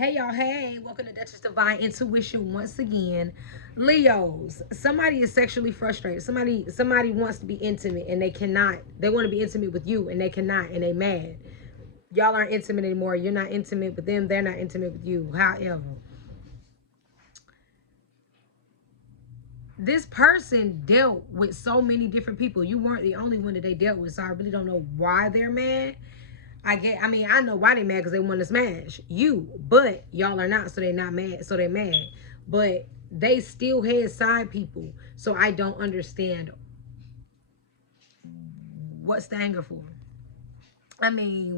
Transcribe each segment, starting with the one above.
Hey y'all, hey, welcome to Duchess Divine Intuition once again. Leos, somebody is sexually frustrated. Somebody wants to be intimate and they cannot. They want to be intimate with you and they cannot and they mad. Y'all aren't intimate anymore. You're not intimate with them, they're not intimate with you. However, this person dealt with so many different people. You weren't the only one that they dealt with, so I really don't know why they're mad. I know why they mad because they want to smash you, but y'all are not, so they're not mad, so they're mad. But they still had side people, so I don't understand what's the anger for.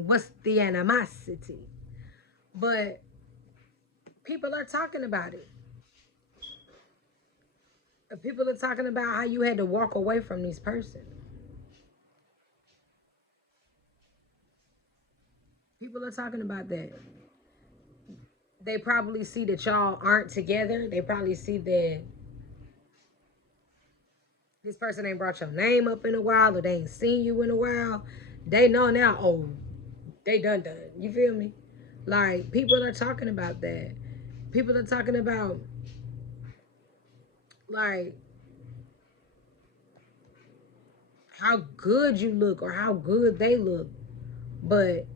What's the animosity? But people are talking about it. People are talking about how you had to walk away from this person. People are talking about that. They probably see that y'all aren't together. They probably see that this person ain't brought your name up in a while or they ain't seen you in a while. They know now, oh, they done. You feel me? Like, people are talking about that. People are talking about, like, how good you look or how good they look. But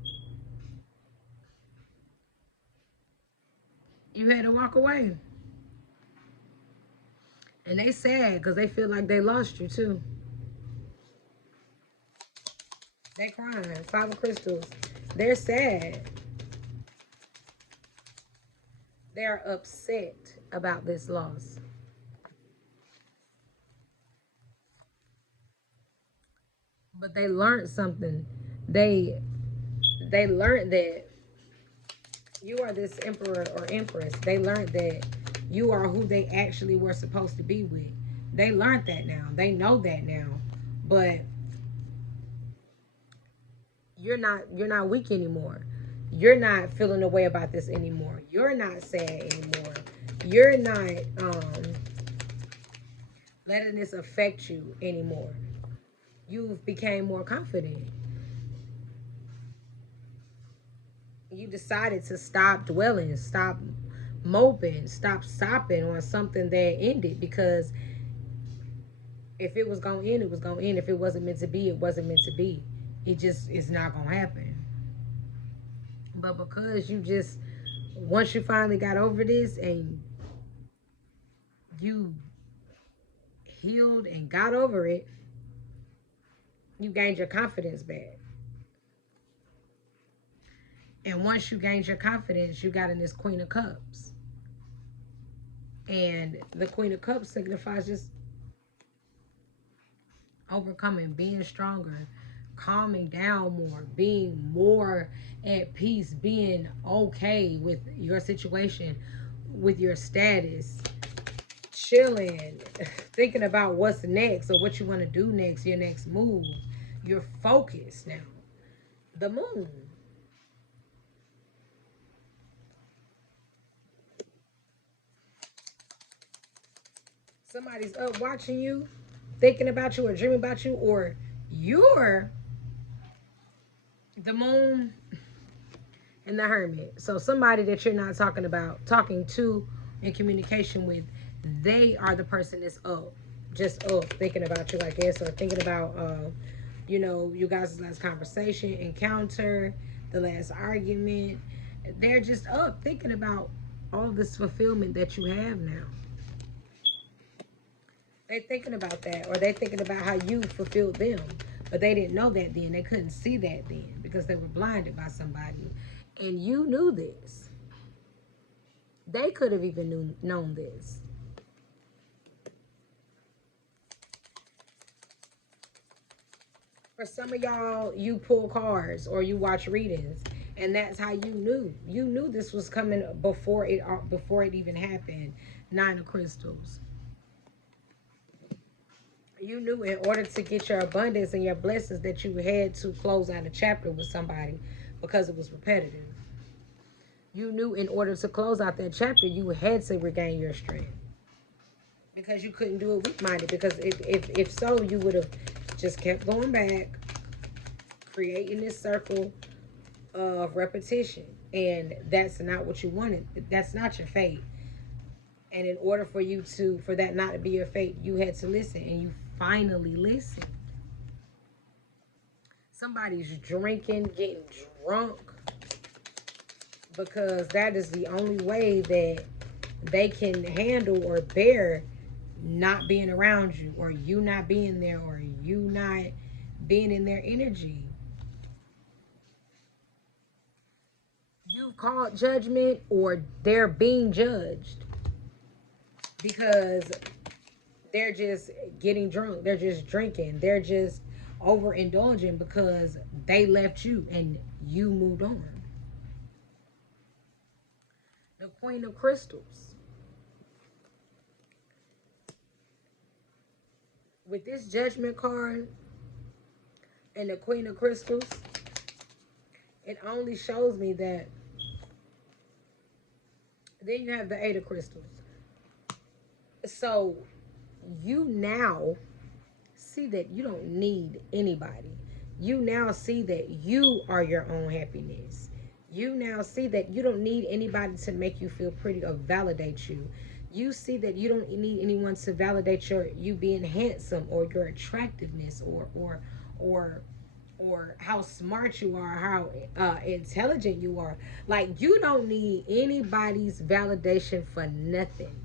you had to walk away. And they sad because they feel like they lost you too. They crying. 5 of Crystals. They're sad. They're upset about this loss. But they learned something. They they learned that you are this emperor or empress. They learned that you are who they actually were supposed to be with. They learned that now. They know that now. But you're not weak anymore. You're not feeling a way about this anymore. You're not sad anymore. You're not letting this affect you anymore. You've became more confident. You decided to stop dwelling, stop moping, stop stopping on something that ended, because if it was gonna end, it was gonna end. If it wasn't meant to be, it wasn't meant to be. It just is not gonna happen. But because you just, once you finally got over this and you healed and got over it, you gained your confidence back. And once you gained your confidence, you got in this Queen of Cups. And the Queen of Cups signifies just overcoming, being stronger, calming down more, being more at peace, being okay with your situation, with your status, chilling, thinking about what's next or what you want to do next, your next move. You're focused now. The moon. Somebody's up watching you, thinking about you or dreaming about you, or you're the moon and the hermit. So somebody that you're not talking to, in communication with, they are the person that's up, just up, thinking about you, I guess, or thinking about, you guys' last conversation, encounter, the last argument. They're just up thinking about all this fulfillment that you have now. They thinking about that, or they thinking about how you fulfilled them, but they didn't know that then. They couldn't see that then because they were blinded by somebody, and you knew this. They could have even known this. For some of y'all, you pull cards or you watch readings, and that's how you knew. You knew this was coming before it even happened. 9 of Crystals. You knew in order to get your abundance and your blessings that you had to close out a chapter with somebody because it was repetitive. You knew in order to close out that chapter, you had to regain your strength because you couldn't do it weak-minded. Because if so, you would have just kept going back, creating this circle of repetition. and that's not what you wanted. That's not your fate. And in order for you to, for that not to be your fate, you had to listen, and you finally listened. Somebody's drinking, getting drunk, because that is the only way that they can handle or bear not being around you, or you not being there, or you not being in their energy. You've called judgment, or they're being judged because they're just getting drunk, they're just drinking, they're just overindulging because they left you and you moved on. The Queen of Crystals. With this Judgment card and the Queen of Crystals, it only shows me that. Then you have the Eight of Crystals. So you now see that you don't need anybody. You now see that you are your own happiness. You now see that you don't need anybody to make you feel pretty or validate you. You see that you don't need anyone to validate you being handsome, or your attractiveness, or or how smart you are, how intelligent you are. Like, you don't need anybody's validation for nothing.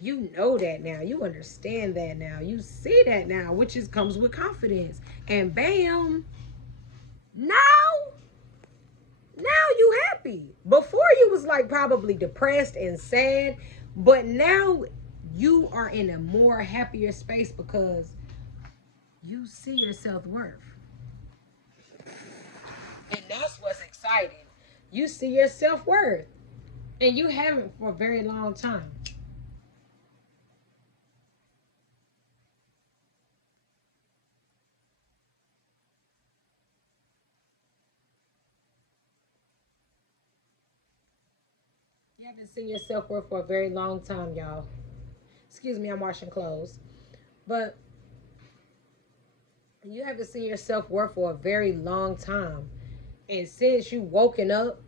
You know that now. You understand that now. You see that now, which is comes with confidence. And bam, now, now you happy. Before you was like probably depressed and sad, but now you are in a more happier space because you see your self-worth. And that's what's exciting. You see your self-worth. And you haven't for a very long time. You haven't seen your self-worth for a very long time, y'all. Excuse me, I'm washing clothes. But you haven't seen your self-worth for a very long time. And since you woken up,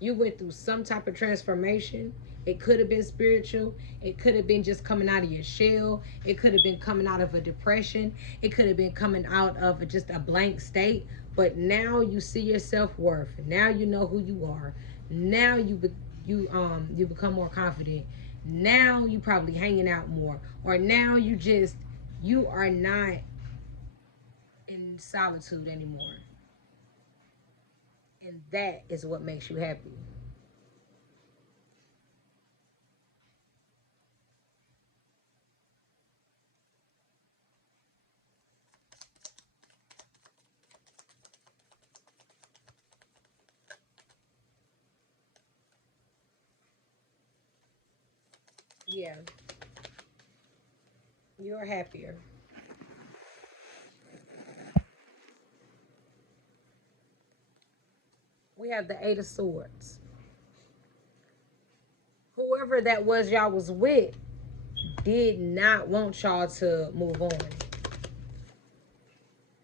you went through some type of transformation. It could have been spiritual. It could have been just coming out of your shell. It could have been coming out of a depression. It could have been coming out of just a blank state. But now you see your self-worth. Now you know who you are. Now you become more confident. Now you probably hanging out more. Or now you are not in solitude anymore. And that is what makes you happy. Yeah, you're happier. We have the Eight of Swords. Whoever that was y'all was with did not want y'all to move on.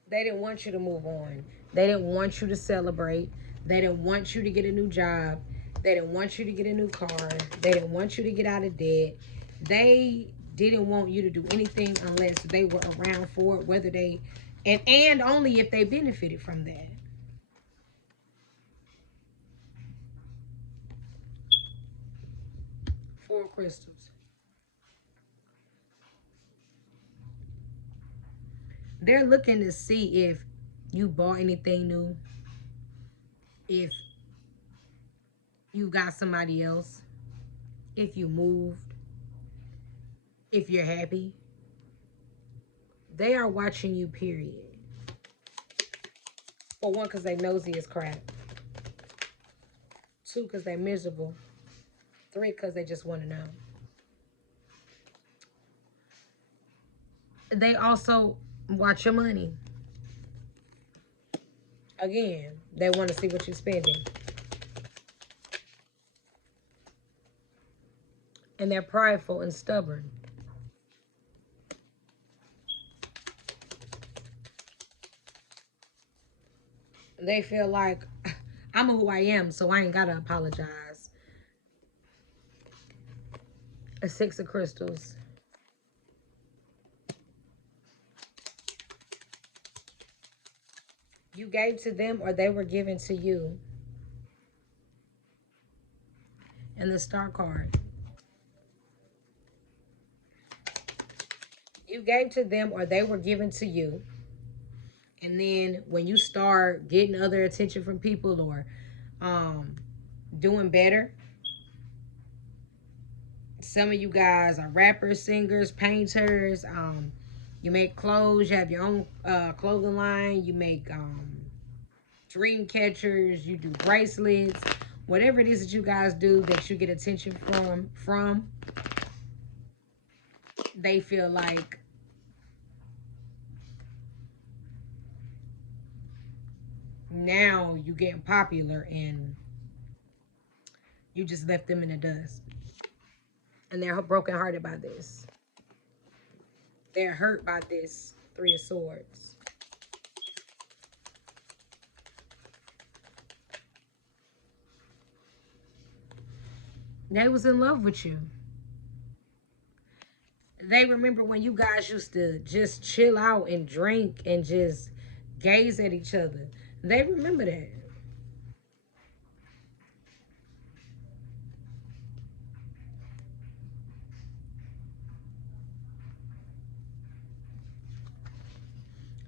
They didn't want you to move on. They didn't want you to celebrate. They didn't want you to get a new job. They didn't want you to get a new car. They didn't want you to get out of debt. They didn't want you to do anything unless they were around for it, whether they, and only if they benefited from that. Four crystals. They're looking to see if you bought anything new, if you got somebody else, if you moved, if you're happy. They are watching you, period. For one, because they nosy as crap. Two, because they miserable. Three, because they just want to know. They also watch your money. Again, they want to see what you're spending. And they're prideful and stubborn. They feel like, I I'm who I am, so I ain't gotta apologize. A six of crystals. You gave to them or they were given to you. And the star card. You gave to them or they were given to you. And then when you start getting other attention from people or um, doing better, some of you guys are rappers, singers, painters. You make clothes. You have your own clothing line. You make dream catchers. You do bracelets. Whatever it is that you guys do that you get attention from, they feel like now you getting popular and you just left them in the dust. And they're brokenhearted by this. They're hurt by this Three of Swords. They was in love with you. They remember when you guys used to just chill out and drink and just gaze at each other. They remember that.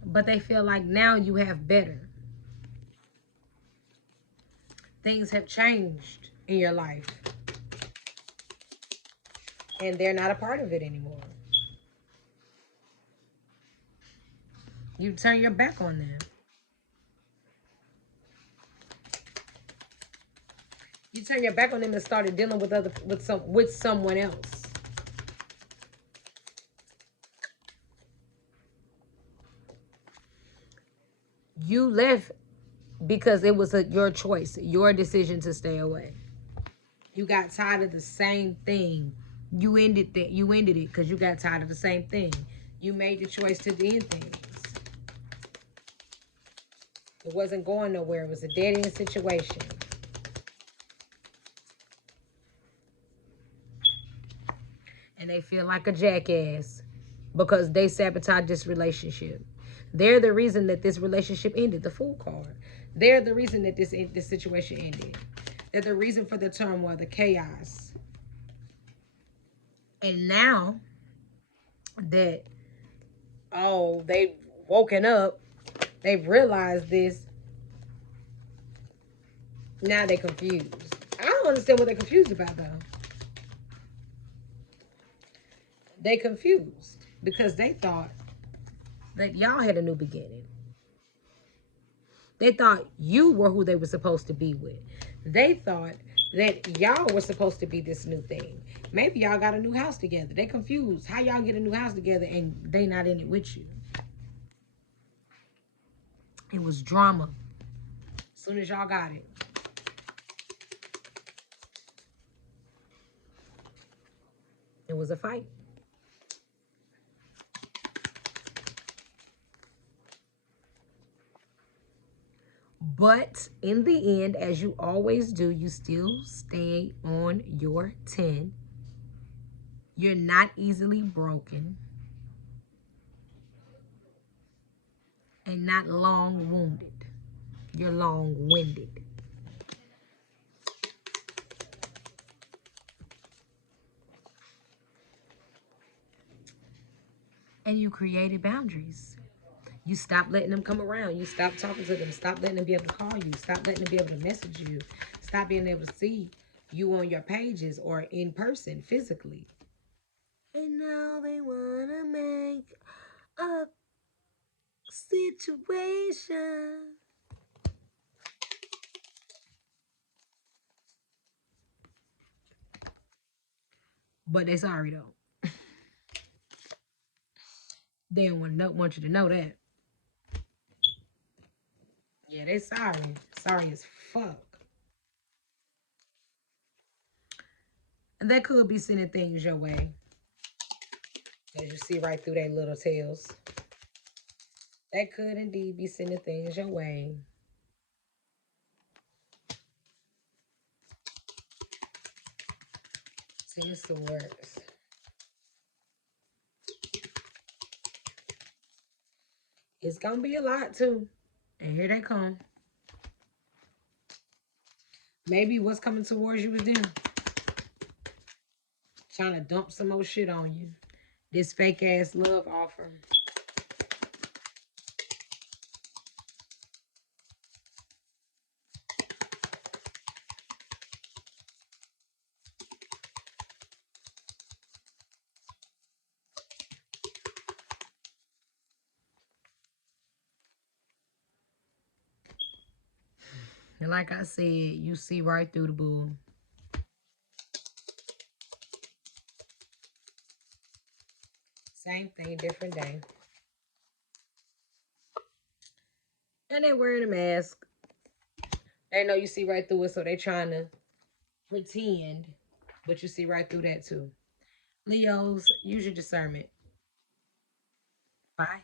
But they feel like now you have better. Things have changed in your life. And they're not a part of it anymore. You turn your back on them. You turn your back on them and started dealing with someone else. You left because it was your choice, your decision to stay away. You got tired of the same thing. You ended that. You ended it because you got tired of the same thing. You made the choice to end things. It wasn't going nowhere. It was a dead end situation. And they feel like a jackass because they sabotaged this relationship. They're the reason that this relationship ended. The Fool card. They're the reason that this situation ended. They're the reason for the turmoil, the chaos. And now that they've woken up, they've realized this. Now they're confused. I don't understand what they're confused about though. They confused because they thought that y'all had a new beginning. They thought you were who they were supposed to be with. They thought that y'all were supposed to be this new thing. Maybe y'all got a new house together. They confused. How y'all get a new house together and they not in it with you? It was drama. As soon as y'all got it. It was a fight. But in the end, as you always do, you still stay on your 10. You're not easily broken and not long wounded. You're long winded. And you created boundaries. You stop letting them come around. You stop talking to them. Stop letting them be able to call you. Stop letting them be able to message you. Stop being able to see you on your pages or in person, physically. And now they want to make a situation. But they sorry though. They don't want you to know that. Yeah, they sorry. Sorry as fuck. And they could be sending things your way. As you see right through their little tails. They could indeed be sending things your way. Ten of Swords. It's gonna be a lot too. And here they come. Maybe what's coming towards you is them. Trying to dump some more shit on you. This fake ass love offer. And like I said, you see right through the bull. Same thing, different day. And they wearing a mask. They know you see right through it, so they trying to pretend, but you see right through that too. Leos, use your discernment. Bye.